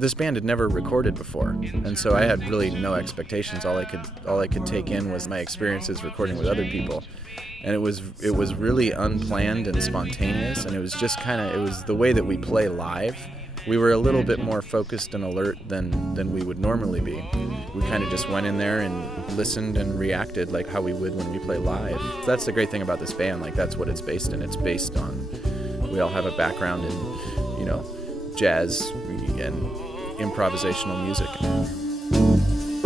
this band had never recorded before, and so I had really no expectations. All I could take in was my experiences recording with other people, and it was really unplanned and spontaneous, and it was just it was the way that we play live. We were a little bit more focused and alert than we would normally be. We kind of just went in there and listened and reacted like how we would when we play live. That's the great thing about this band, like that's what it's based in. It's based on, we all have a background in, jazz and improvisational music.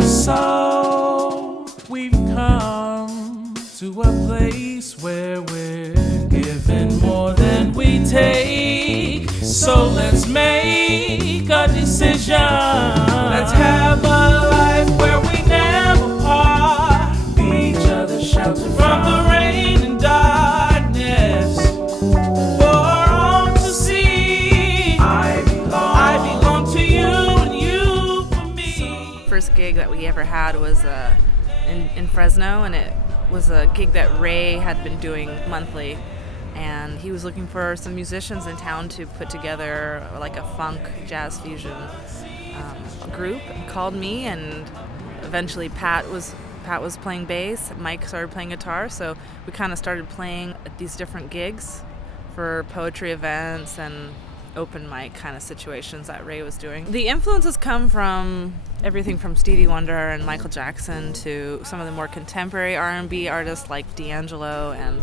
So we've come to a place where we're given more than we take. So let's make a decision. Let's have a life where we never part. Be each other's shelter from the rain and darkness. For all to see, I belong to you and you for me. First gig that we ever had was in Fresno, and it was a gig that Ray had been doing monthly. And he was looking for some musicians in town to put together like a funk jazz fusion group. He called me, and eventually Pat was playing bass, Mike started playing guitar, so we kind of started playing at these different gigs for poetry events and open mic kind of situations that Ray was doing. The influences come from everything from Stevie Wonder and Michael Jackson to some of the more contemporary R&B artists like D'Angelo and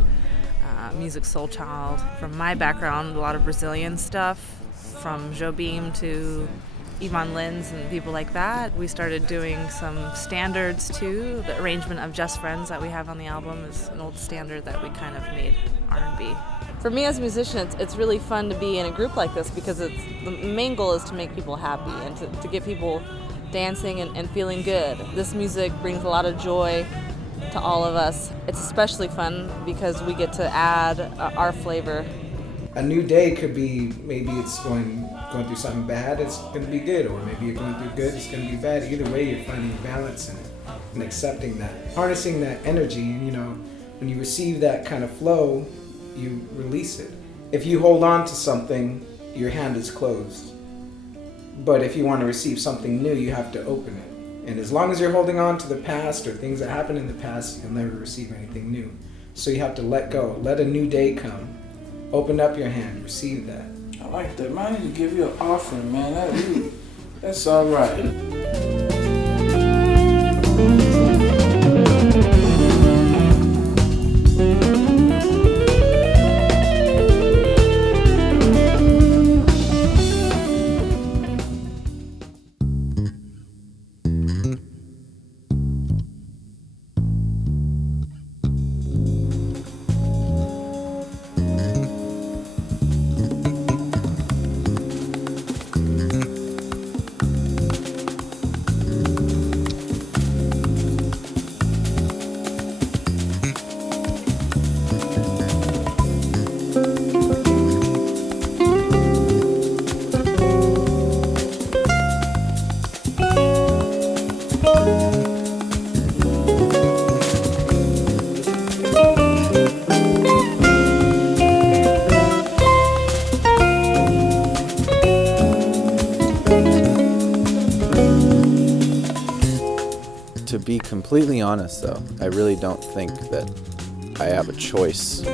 Music Soul Child. From my background, a lot of Brazilian stuff, from Jobim to Ivan Lins and people like that. We started doing some standards too. The arrangement of Just Friends that we have on the album is an old standard that we kind of made R&B. For me as a musician, it's really fun to be in a group like this because the main goal is to make people happy and to get people dancing and feeling good. This music brings a lot of joy to all of us. It's especially fun because we get to add our flavor. A new day could be, maybe it's going through something bad, it's going to be good, or maybe you're going through good, it's going to be bad. Either way, you're finding balance in it and accepting that, harnessing that energy. And when you receive that kind of flow, you release it. If you hold on to something, your hand is closed. But if you want to receive something new, you have to open it. And as long as you're holding on to the past or things that happened in the past, you'll never receive anything new. So you have to let go. Let a new day come. Open up your hand. Receive that. I like that. Man, I need to give you an offering, man. That's all right. To be completely honest, though, I really don't think that I have a choice.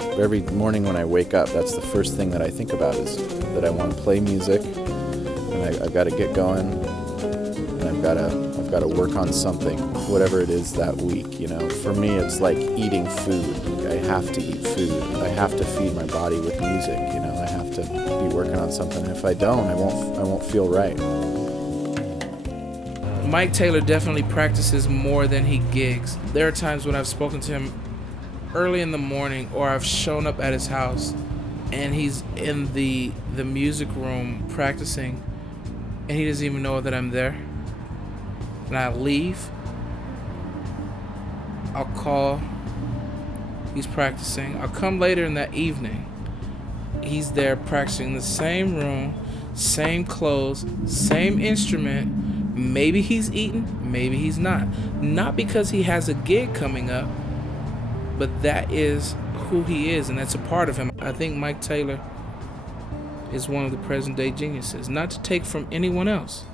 Every morning when I wake up, that's the first thing that I think about, is that I want to play music, and I've got to get going, and I've got to work on something, whatever it is that week. For me, it's like eating food. I have to eat food. I have to feed my body with music. I have to be working on something. If I don't, I won't feel right. Mike Taylor definitely practices more than he gigs. There are times when I've spoken to him early in the morning, or I've shown up at his house and he's in the music room practicing, and he doesn't even know that I'm there. And I leave, I'll call, he's practicing. I'll come later in that evening, he's there practicing in the same room, same clothes, same instrument. Maybe he's eating, maybe he's not. Not because he has a gig coming up, but that is who he is, and that's a part of him. I think Mike Taylor is one of the present day geniuses. Not to take from anyone else,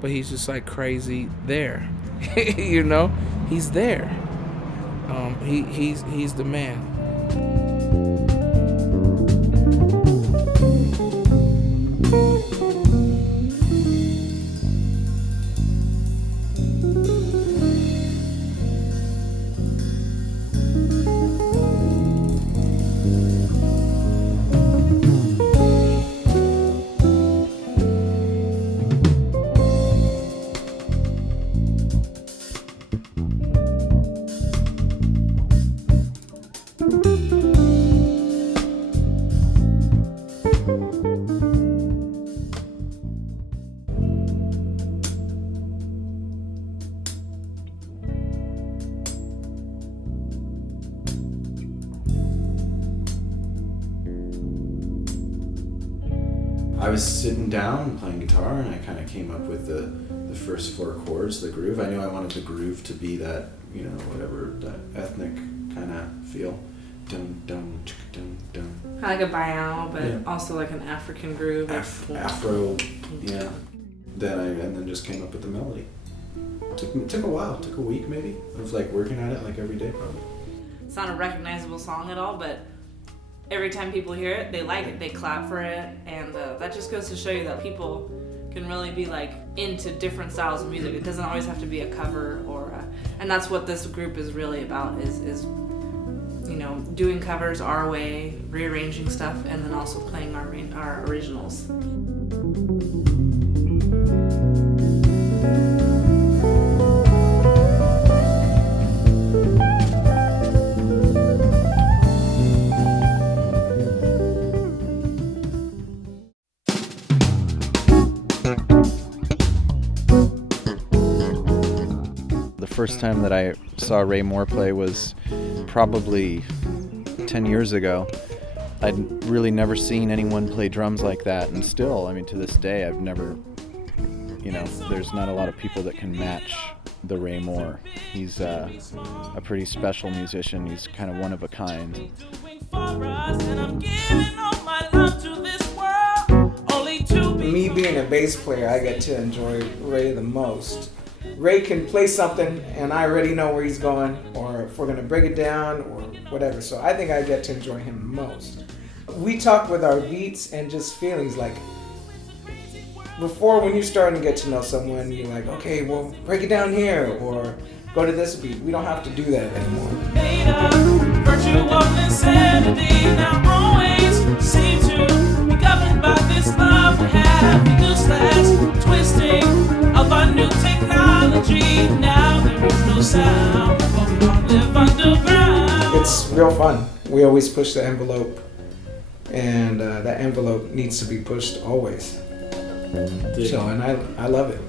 but he's just like crazy there. You know, he's there. He's the man. I was sitting down playing guitar, and I kind of came up with the first 4 chords, the groove. I knew I wanted the groove to be that, you know, whatever, that ethnic kind of feel. Dun dun chicka dun dun. Kind of like a bayou, but Yeah. also like an African groove. Afro, yeah. Then just came up with the melody. Took a while, took a week maybe of like working at it like every day probably. It's not a recognizable song at all, but every time people hear it, they like it, they clap for it, and that just goes to show you that people can really be like into different styles of music. It doesn't always have to be a cover and that's what this group is really about, is you know, doing covers our way, rearranging stuff, and then also playing our originals. The first time that I saw Ray Moore play was probably 10 years ago. I'd really never seen anyone play drums like that, and still, I mean, to this day, I've never, you know, there's not a lot of people that can match the Ray Moore. He's a pretty special musician. He's kind of one of a kind. Me being a bass player, I get to enjoy Ray the most. Ray can play something and I already know where he's going, or if we're gonna break it down or whatever. So I think I get to enjoy him the most. We talk with our beats and just feelings. Like before, when you're starting to get to know someone, you're like, okay, well, break it down here or go to this beat. We don't have to do that anymore. Virtual insanity now always seem to be governed by this love we have. Useless twisting of our new technology. Now there is no sound, but we don't live underground. It's real fun. We always push the envelope, and that envelope needs to be pushed always. So, and I love it.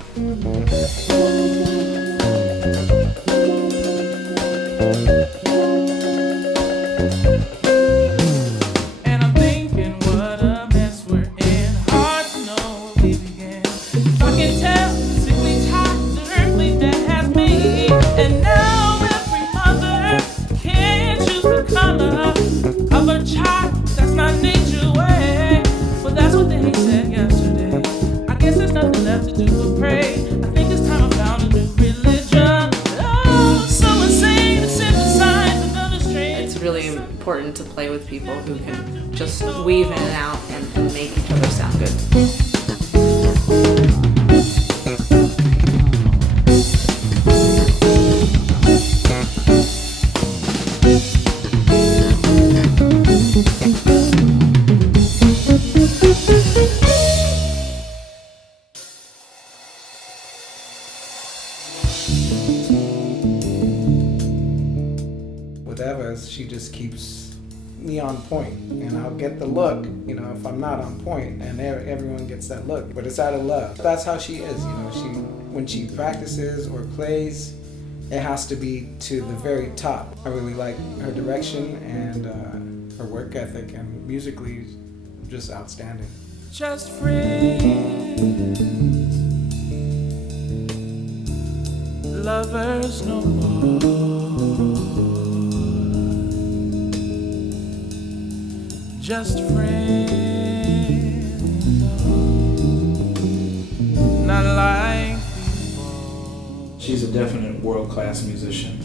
And I'm thinking what a mess we're in. Hard to know where we began. If I can tell, sickly toddler that has me. And now every mother can't choose the color of a child. That's not nature way. But that's what they said yesterday. I guess there's nothing left to do but pray. I think it's time I found a new religion. Oh, so insane to synthesize another strange. It's really important to play with people who can just weave in and out and make each other sound good. With Eva, she just keeps me on point, and I'll get the look, you know, if I'm not on point, and everyone gets that look, but it's out of love. That's how she is, you know, when she practices or plays, it has to be to the very top. I really like her direction and her work ethic, and musically, just outstanding. Just friends, lovers no more. just friends, not like before. She's a definite world-class musician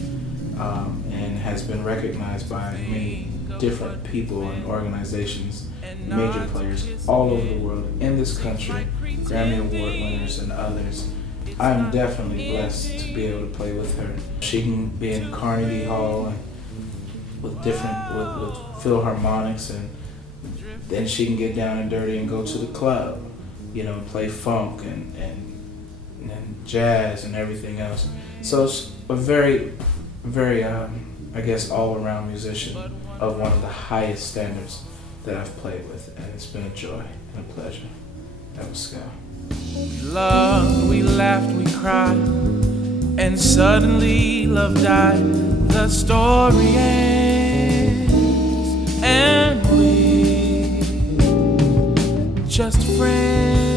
and has been recognized by many different people and organizations, major players all over the world, in this country, Grammy Award winners and others. I'm definitely blessed to be able to play with her. She can be in Carnegie Hall and with Philharmonics, and then she can get down and dirty and go to the club, you know, and play funk and jazz and everything else. So it's a very, very, I guess, all-around musician of one of the highest standards that I've played with, and it's been a joy and a pleasure. Eva Scow. We loved, we laughed, we cried, and suddenly love died. The story ends, and we just friends.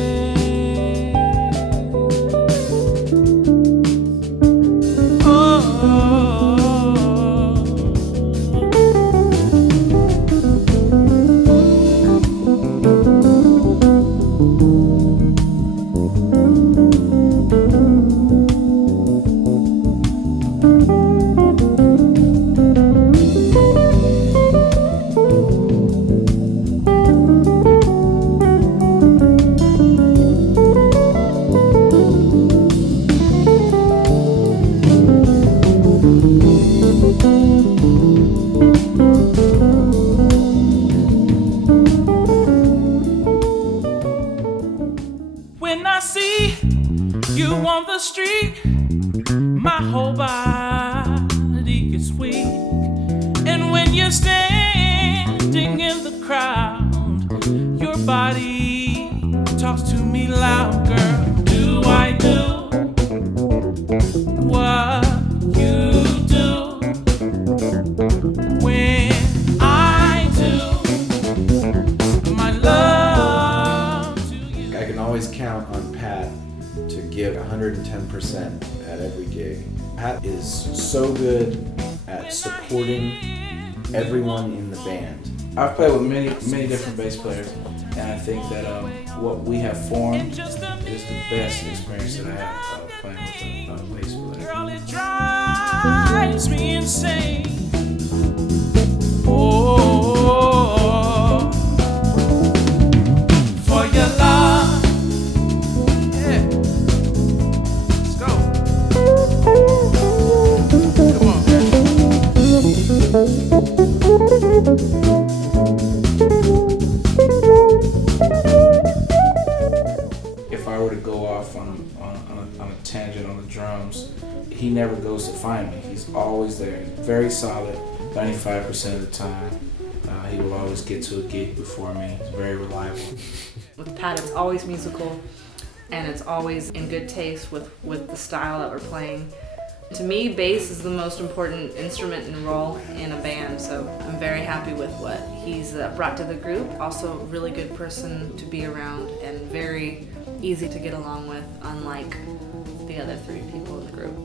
When I see you on the street, my whole body gets weak. And when you're standing in the crowd, your body talks to me loud. Girl, do I do what you do when I do my love to you? I can always count on Pat to give 110% at every gig. Pat is so good at supporting everyone in the band. I've played with many different bass players, and I think that what we have formed is the best experience that I have playing with a bass player. Girl, it drives me insane. Oh, for your love. Yeah. Let's go. Come on, If I were to go off on a tangent on the drums, he never goes to find me. He's always there. He's very solid, 95% of the time. He will always get to a gig before me. He's very reliable. With Pat, it's always musical, and it's always in good taste with the style that we're playing. To me, bass is the most important instrument and role in a band, so I'm very happy with what he's brought to the group. Also, a really good person to be around and very easy to get along with, unlike the other 3 people in the group.